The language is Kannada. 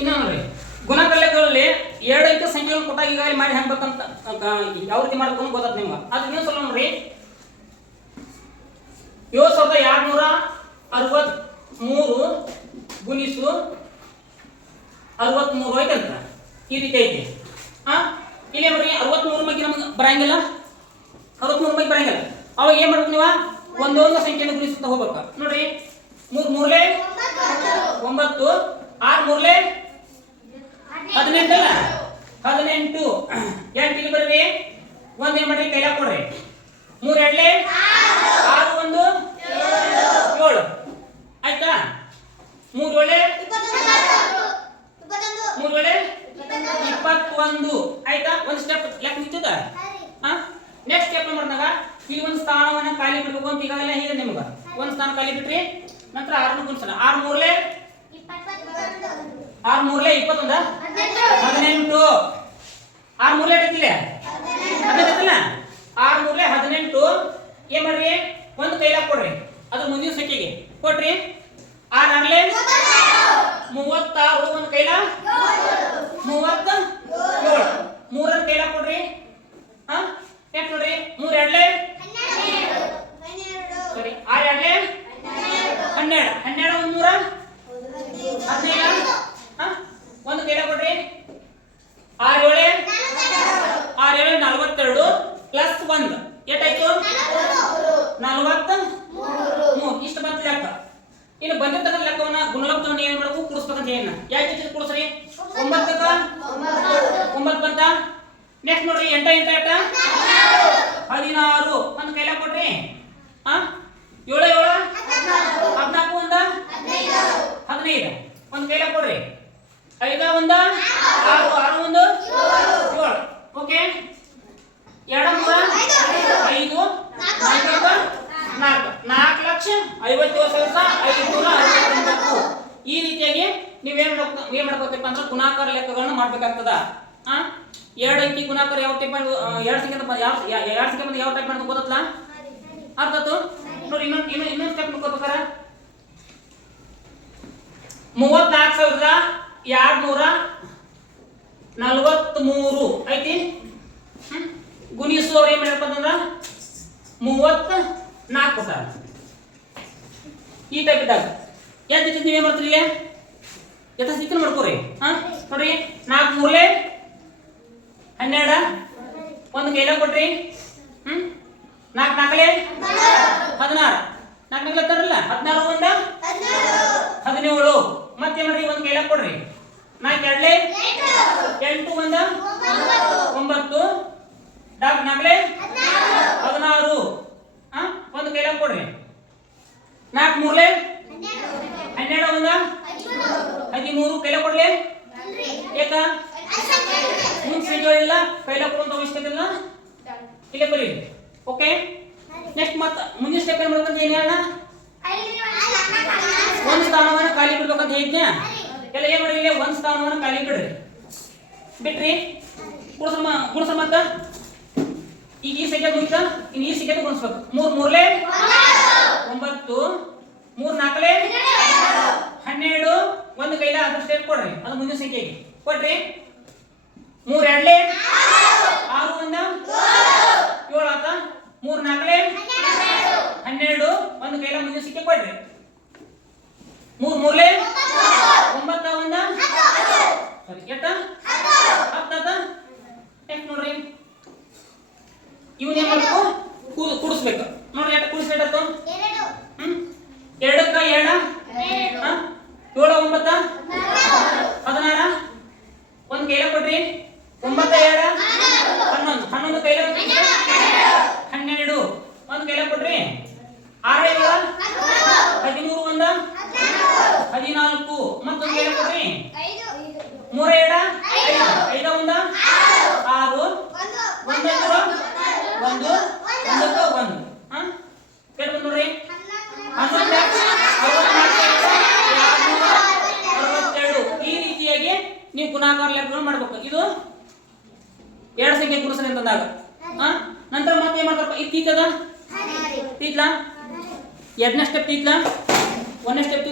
ಇನ್ನು ನೋಡ್ರಿ ಗುಣಾಕಾರ ಲೆಕ್ಕಗಳಲ್ಲಿ ಎರಡು ಅಂಕ ಸಂಖ್ಯೆಗಳನ್ನು ಕೊಟ್ಟಾಗ ಈಗಾಗಲೇ ಮಾಡಿ ಹಾಕ್ಬೇಕಂತ ಯಾವ ರೀತಿ ಮಾಡ್ಬೇಕು ಅಂತ ಗೊತ್ತಾಯ್ತು ನಿಮ್ಗೆ. ಅದು ಇನ್ನೊಂದು ಸಲ ನೋಡ್ರಿ 7263 ಗುಣಿಸು 63 ಐತಂತ ಈ ರೀತಿ ಐತಿ. ಇಲ್ಲಿ ನೋಡ್ರಿ 63 ಬಗ್ಗೆ ನಮಗೆ ಬರಂಗಿಲ್ಲ, 63 ಬಗ್ಗೆ ಬರಂಗಿಲ್ಲ. ಅವಾಗ ಏನ್ ಮಾಡ್ಬೇಕು ನೀವು ಒಂದೊಂದು ಸಂಖ್ಯೆಯನ್ನು ಗುಣಿಸುತ್ತಾ ಹೋಗ್ಬೇಕು. ನೋಡ್ರಿ 3 ಮೂರ್ಲೆ 9, 6 ಮೂರ್ಲೆ 18 ಅಲ್ಲ 18 8 ಇಲ್ಲಿ ಬರ್ರಿ ಒಂದ್ ಏನ್ ಮಾಡ್ರಿ ಕೈಲಾಗ ಕೊಡ್ರಿ 3 ಎರಡ್ಲೆ 6 1 7 ಆಯ್ತಾ. 3 ಏಳೆ 21 ಆಯ್ತಾ. ಒಂದು ಸ್ಟೆಪ್ ಲೆಕ್ಕ ನಿಂತಿದ. ನೆಕ್ಸ್ಟ್ ಸ್ಟೆಪ್ ಮಾಡಿದಾಗ ಇಲ್ಲಿ ಒಂದು ಸ್ಥಾನವನ್ನ ಖಾಲಿ ಬಿಡಬೇಕು ಅಂತ ಈಗಾಗಲೇ ಹೀಗೆ ನಿಮ್ಗೆ ಒಂದು ಸ್ಥಾನ ಖಾಲಿ ಬಿಟ್ರಿ ನಂತರ 6 ಗುಣಿಸೋಣ. 6 ಮೂರ್ಲೆ 21 18 6 ಮೂರ್ಲೆ ಇಟ್ಟಿಲ್ಲ 6 ಮೂರ್ಲೆ 18 ಏನ್ ಮಾಡ್ರಿ ಒಂದು ಕೈಲಾಗ ಕೊಡ್ರಿ ಅದ್ರ ಮುಂದಿನ ಸಂಖ್ಯೆಗೆ ಕೊಟ್ರಿ 6 ಆರ್ಲೆ 36 ಒಂದು ಕೈಲ 37 ಮೂರನ್ನ ಕೈಲಾಗ ಕೊಡ್ರಿ. ಎಷ್ಟು ನೋಡ್ರಿ 3 ಎರಡ್ಲೆ 6 ಎರಡ್ಲೆ 12 12 ಒಂದು 3 15 ಒಂದು ಕೈಲಾಗ ಕೊಡ್ರಿ 6 ಏಳೆ 42 ಪ್ಲಸ್ 1 ಎಷ್ಟಾಯ್ತು 43. ಇಷ್ಟು ಬಂತ ಲೆಕ್ಕ. ಇನ್ನು ಬಂದಿರ್ತಕ್ಕಂಥ ಲೆಕ್ಕವನ್ನ ಗುಣಲಬ್ಧವನ್ನು ಏನ್ ಮಾಡಬೇಕು ಕೂಡಿಸ್ಬೇಕಂತ ಏನ ಯಾಕೆ ಜೊತೆ ಕೂಡಿಸ್ರಿ 9 ಬಂತ. ನೆಕ್ಸ್ಟ್ ನೋಡ್ರಿ 8 16 ಒಂದು ಕೈಲಾಗ ಕೊಡ್ರಿ 7 14 ಒಂದು 15 ಒಂದು ಕೈಲಾಗ ಕೊಡ್ರಿ 5 ಒಂದು 6 ಒಂದು 7 ಓಕೆ. 2 3 5 4,57,569 ಈ ರೀತಿಯಾಗಿ ನೀವೇನ್ ಮಾಡ್ಬೇಕಪ್ಪ ಅಂದ್ರೆ ಗುಣಾಕಾರ ಲೆಕ್ಕಗಳನ್ನ ಮಾಡ್ಬೇಕಾಗ್ತದ. 2 ಅಂಕಿ ಗುಣಾಕಾರ ಯಾವ ಟೈಪ್ ಎರಡು ಸಂಖ್ಯೆ ಬಂದು ಯಾವ ಟೈಪ್ ಮಾಡೋದು ಗೊತ್ತಲ್ಲ ಅರ್ಥಾತು. ನೋಡಿ ಇನ್ನೊಂದು ಸ್ಟೆಪ್ ನೋಡ್ಕೋಬೇಕಾರ 34,243 ಐತಿ. ಗುಣಿಸು ಅವ್ರು ಏನ್ ಮಾಡ್ಯಪ್ಪ ಅಂತಂದ್ರ 34 ಕೊಟ್ಟಾರ. ಈ ಟೈಪ್ ಇದ್ದಾಗ ಎಷ್ಟು ನೀವೇನ್ ಮಾಡ್ತೀರಿ ಇಲ್ಲಿ ಯಥಾಸ್ಥಿತಿ ಮಾಡ್ಕೋರಿ. ನೋಡ್ರಿ 4 ಮೂರ್ಲೆ 12 ಒಂದು ಕೈಲಾಗ ಕೊಟ್ರಿ 4 ನಾಲ್ಕಲೆ 16 4 ನಾಲ್ಕಲೆ ತರಲ್ಲ 16 ಒಂದು 17 ಮತ್ತೆ ಮಾಡ್ರಿ ಒಂದು ಕೈಲಾಗ ಕೊಡ್ರಿ 4 ಎರಡ್ಲೆ 8 ಒಂದು 9 4 ನಾಲ್ಕಲೆ 16 ಒಂದು ಕೈಲಾಗ ಕೊಡ್ರಿ 4 ಮೂರ್ಲೆ 12 ಒಂದು 13 ಕೈಲಾಗ ಕೊಡ್ಲಿ ಏಕ ಮುಂದೆ ಸಂಖ್ಯೆಗಳಿಲ್ಲ ಕೈಲಾಗ ಕೊಡುವಂತ ಅವಶ್ಯಕತೆ ಇಲ್ಲ ಇಲ್ಲೇ ಬರೀ ಓಕೆ. ನೆಕ್ಸ್ಟ್ ಮತ್ತೆ ಮುಂದಿನ ಸ್ಟೆಪ್ ಏನ್ ಮಾಡ್ಬೇಕಂತ ಏನ್ ಹೇಳೋಣ ಒಂದು ಸ್ಥಾನವನ್ನು ಖಾಲಿ ಬಿಡ್ಬೇಕಂತ ಹೇಳಿದ್ನೆ ಎಲ್ಲ ಏನ್ ಮಾಡಿ ಇಲ್ಲಿ ಒಂದು ಸ್ಥಾನವನ್ನು ಖಾಲಿ ಬಿಡ್ರಿ ಬಿಟ್ರಿ ಗುಣಿಸ ಮತ್ತ ಈಗ ಈ ಸಂಖ್ಯೆ ಗುಣಿಸ ಇನ್ನು ಈ ಸಂಖ್ಯೆ ಗುಣಿಸ್ಬೇಕು 3 ಮೂರ್ಲೆ 9 3 ನಾಲ್ಕಲೆ 12 ಒಂದು ಕೈಲ ಅದ್ರ ಸ್ಟೆಪ್ ಕೊಡ್ರಿ ಅದು ಮುಂದಿನ ಸಂಖ್ಯೆಗೆ ಕೊಟ್ರಿ 3 ಎರಡ್ಲೆ 6 ಒಂದು 7 ಆತ 3 ನಾಲ್ಕಲೆ 12 ಒಂದು ಕೈಲ ಮುಂದಿನ ಸಂಖ್ಯೆ ಕೊಡ್ರಿ 3 ಮೂರ್ಲೆ 9 ಒಂದು ಸರಿ ಎಷ್ಟ 10 ಆತ. ನೆಕ್ಸ್ಟ್ ನೋಡ್ರಿ ಇವನ್ ಏನ್ ಮಾಡ್ಬೇಕು ಕೂಡಿಸ್ಬೇಕು. ನೋಡ್ರಿ ಎಷ್ಟು ಕೂಡಿಸ್ಬೇಕು 2 ಕ್ಕ 7 7 9 16 ಒಂದು ಕೈಲ ಕೊಡ್ರಿ 9 7 11 ಕೈಲ 12 ಒಂದು ಕೈಲ ಕೊಡ್ರಿ 6 7 13 ಒಂದು 14 ಮತ್ತೊಂದು ಕೈಲ ಕೊಡ್ರಿ 3 7 5 ಒಂದು 6 1 1 1 1 ನೋಡ್ರಿ 11,62 ಈ ರೀತಿಯಾಗಿ ನೀವು ಗುಣಾಕಾರ ಲೆಕ್ಕಗಳನ್ನು ಮಾಡಬೇಕು. ಇದು ಎರಡು ಸಂಖ್ಯೆ ಗುಣಿಸಲಿ ಅಂತಂದಾಗ ನಂತರ ಮತ್ತೆ ಏನ್ ಮಾಡ್ತಾರಪ್ಪ ಇದು ತೀತದ ತೀತ್ಲಾ ಎರಡನೇ ಸ್ಟೆಪ್ ತೀತ್ಲಾ ಒಂದನೇ ಸ್ಟೆಪ್